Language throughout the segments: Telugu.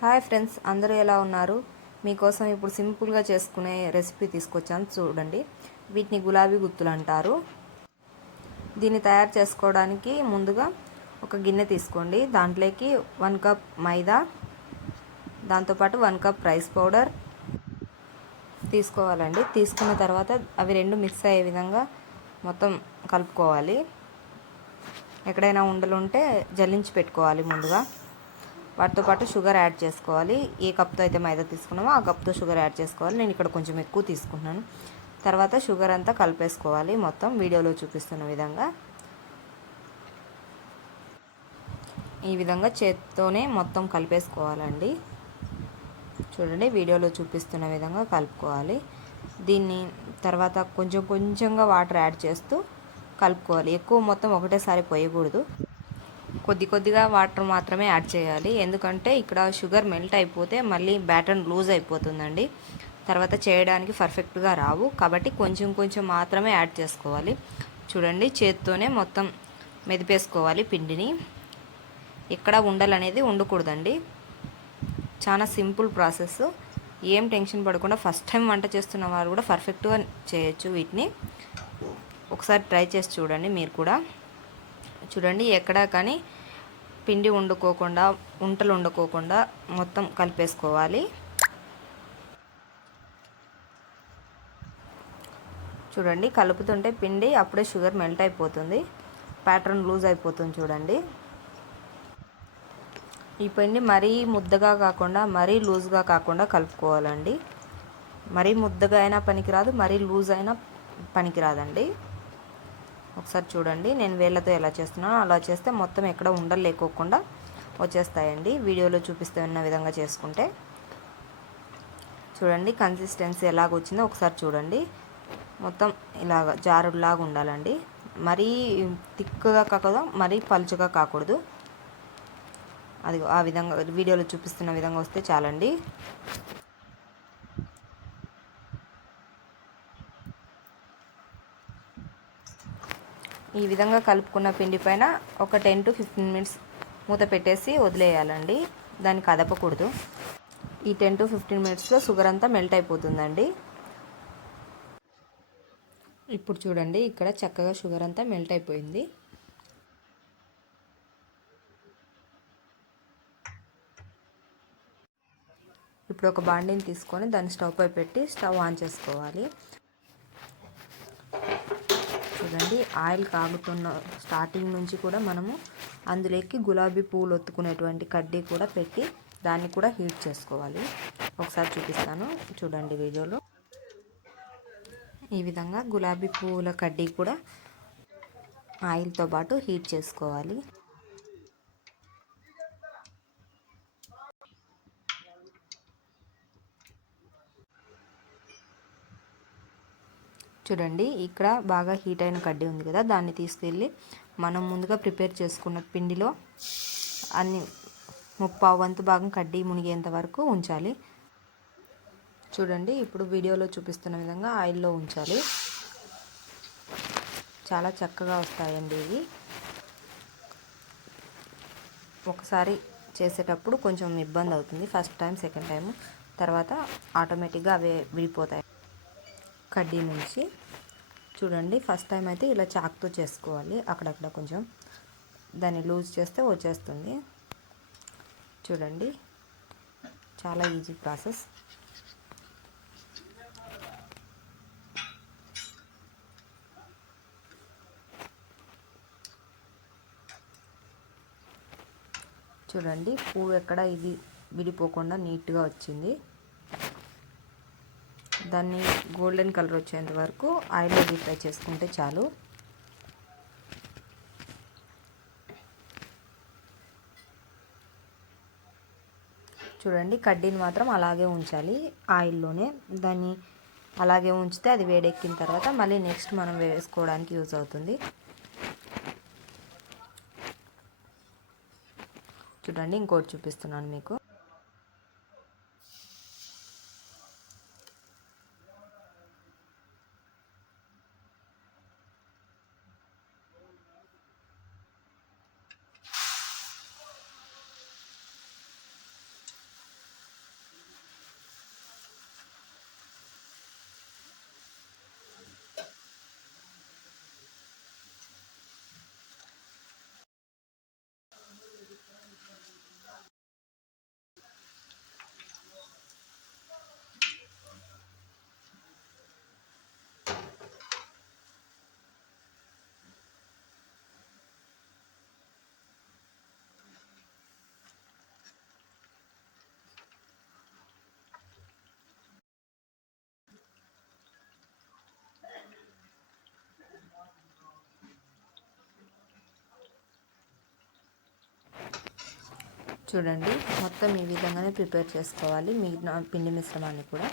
హాయ్ ఫ్రెండ్స్, అందరూ ఎలా ఉన్నారు? మీకోసం ఇప్పుడు సింపుల్గా చేసుకునే రెసిపీ తీసుకొచ్చాను, చూడండి. వీటిని గులాబీ గుత్తులు అంటారు. దీన్ని తయారు చేసుకోవడానికి ముందుగా ఒక గిన్నె తీసుకోండి. దాంట్లోకి 1 కప్ మైదా, దాంతోపాటు 1 కప్ రైస్ పౌడర్ తీసుకోవాలండి. తీసుకున్న తర్వాత అవి రెండు మిక్స్ అయ్యే విధంగా మొత్తం కలుపుకోవాలి. ఎక్కడైనా ఉండలు ఉంటే జల్లించి పెట్టుకోవాలి ముందుగా. వాటితో పాటు షుగర్ యాడ్ చేసుకోవాలి. ఏ కప్తో అయితే మైదా తీసుకున్నామో ఆ కప్తో షుగర్ యాడ్ చేసుకోవాలి. నేను ఇక్కడ కొంచెం ఎక్కువ తీసుకుంటున్నాను. తర్వాత షుగర్ అంతా కలిపేసుకోవాలి మొత్తం వీడియోలో చూపిస్తున్న విధంగా. ఈ విధంగా చేత్తోనే మొత్తం కలిపేసుకోవాలండి. చూడండి, వీడియోలో చూపిస్తున్న విధంగా కలుపుకోవాలి. దీన్ని తర్వాత కొంచెం కొంచెంగా వాటర్ యాడ్ చేస్తూ కలుపుకోవాలి. ఎక్కువ మొత్తం ఒకటేసారి పోయకూడదు. కొద్ది కొద్దిగా వాటర్ మాత్రమే యాడ్ చేయాలి. ఎందుకంటే ఇక్కడ షుగర్ మెల్ట్ అయిపోతే మళ్ళీ బ్యాటర్ లూజ్ అయిపోతుందండి. తర్వాత చేయడానికి పర్ఫెక్ట్గా రావు. కాబట్టి కొంచెం కొంచెం మాత్రమే యాడ్ చేసుకోవాలి. చూడండి, చేత్తోనే మొత్తం మెదిపేసుకోవాలి పిండిని. ఎక్కడ ఉండలనేది ఉండకూడదండి. చాలా సింపుల్ ప్రాసెస్. ఏం టెన్షన్ పడకుండా ఫస్ట్ టైం వంట చేస్తున్న వారు కూడా పర్ఫెక్ట్గా చేయొచ్చు. వీటిని ఒకసారి ట్రై చేసి చూడండి మీరు కూడా. చూడండి, ఎక్కడా కానీ పిండి వండుకోకుండా, ఉంటలు వండుకోకుండా మొత్తం కలిపేసుకోవాలి. చూడండి, కలుపుతుంటే పిండి అప్పుడే షుగర్ మెల్ట్ అయిపోతుంది, ప్యాటర్న్ లూజ్ అయిపోతుంది. చూడండి, ఈ పిండి మరీ ముద్దగా కాకుండా మరీ లూజ్గా కాకుండా కలుపుకోవాలండి. మరీ ముద్దగా అయినా పనికిరాదు, మరీ లూజ్ అయినా పనికిరాదండి. ఒకసారి చూడండి, నేను వేళ్ళతో ఎలా చేస్తున్నానో అలా చేస్తే మొత్తం ఎక్కడ ఉండలు లేకోకుండా వచ్చేస్తాయండి. వీడియోలో చూపిస్తున్న విధంగా చేసుకుంటే. చూడండి, కన్సిస్టెన్సీ ఎలాగ వచ్చిందో ఒకసారి చూడండి. మొత్తం ఇలాగ జారుడులాగా ఉండాలండి. మరీ థిక్గా కాకూడదు, మరీ పలుచగా కాకూడదు. అది ఆ విధంగా వీడియోలో చూపిస్తున్న విధంగా వస్తే చాలండి. ఈ విధంగా కలుపుకున్న పిండి పైన ఒక 10 to 15 మినిట్స్ మూత పెట్టేసి వదిలేయాలండి. దాన్ని కదపకూడదు. ఈ 10 to 15 మినిట్స్లో షుగర్ అంతా మెల్ట్ అయిపోతుందండి. ఇప్పుడు చూడండి, ఇక్కడ చక్కగా షుగర్ అంతా మెల్ట్ అయిపోయింది. ఇప్పుడు ఒక బాండీని తీసుకొని దాన్ని స్టవ్ పై పెట్టి స్టవ్ ఆన్ చేసుకోవాలి. చూడండి, ఆయిల్ కాగుతున్న స్టార్టింగ్ నుంచి కూడా మనము అందులోకి గులాబీ పువ్వులు ఒత్తుకునేటువంటి కడ్డీ కూడా పెట్టి దాన్ని కూడా హీట్ చేసుకోవాలి. ఒకసారి చూపిస్తాను చూడండి వీడియోలో. ఈ విధంగా గులాబీ పువ్వుల కడ్డీ కూడా ఆయిల్తో పాటు హీట్ చేసుకోవాలి. చూడండి, ఇక్కడ బాగా హీట్ అయిన కడ్డీ ఉంది కదా, దాన్ని తీసుకెళ్ళి మనం ముందుగా ప్రిపేర్ చేసుకున్న పిండిలో అన్ని 3/4 వంతు భాగం కడ్డీ మునిగేంత వరకు ఉంచాలి. చూడండి, ఇప్పుడు వీడియోలో చూపిస్తున్న విధంగా ఆయిల్లో ఉంచాలి. చాలా చక్కగా వస్తాయండి ఇవి. ఒకసారి చేసేటప్పుడు కొంచెం ఇబ్బంది అవుతుంది, ఫస్ట్ టైం సెకండ్ టైం. తర్వాత ఆటోమేటిక్గా అవే విడిపోతాయి కడ్డీ నుంచి. చూడండి, ఫస్ట్ టైం అయితే ఇలా చాక్తో చేసుకోవాలి. అక్కడక్కడ కొంచెం దాన్ని లూజ్ చేస్తే వచ్చేస్తుంది. చూడండి, చాలా ఈజీ ప్రాసెస్. చూడండి, పువ్వు ఎక్కడ ఇది విడిపోకుండా నీట్గా వచ్చింది. దాన్ని గోల్డెన్ కలర్ వచ్చేంత వరకు ఆయిల్లో డీప్ ఫ్రై చేసుకుంటే చాలు. చూడండి, కడ్డీని మాత్రం అలాగే ఉంచాలి ఆయిల్లోనే. దాన్ని అలాగే ఉంచితే అది వేడెక్కిన తర్వాత మళ్ళీ నెక్స్ట్ మనం వేసుకోవడానికి యూజ్ అవుతుంది. చూడండి, ఇంకోటి చూపిస్తున్నాను మీకు. చూడండి మొత్తం ఈ విధంగానే ప్రిపేర్ చేసుకోవాలి మిగిలిన పిండి మిశ్రమాన్ని కూడా.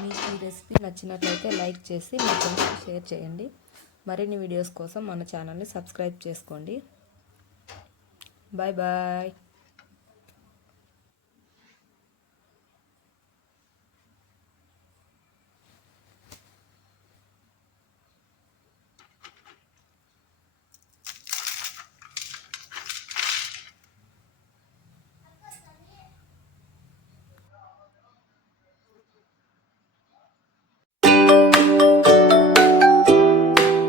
మీకు ఈ రెసిపీ నచ్చినట్లయితే లైక్ చేసి మీ ఫ్రెండ్స్కి షేర్ చేయండి. మరిన్ని వీడియోస్ కోసం మన ఛానల్ని సబ్స్క్రైబ్ చేసుకోండి. Bye bye.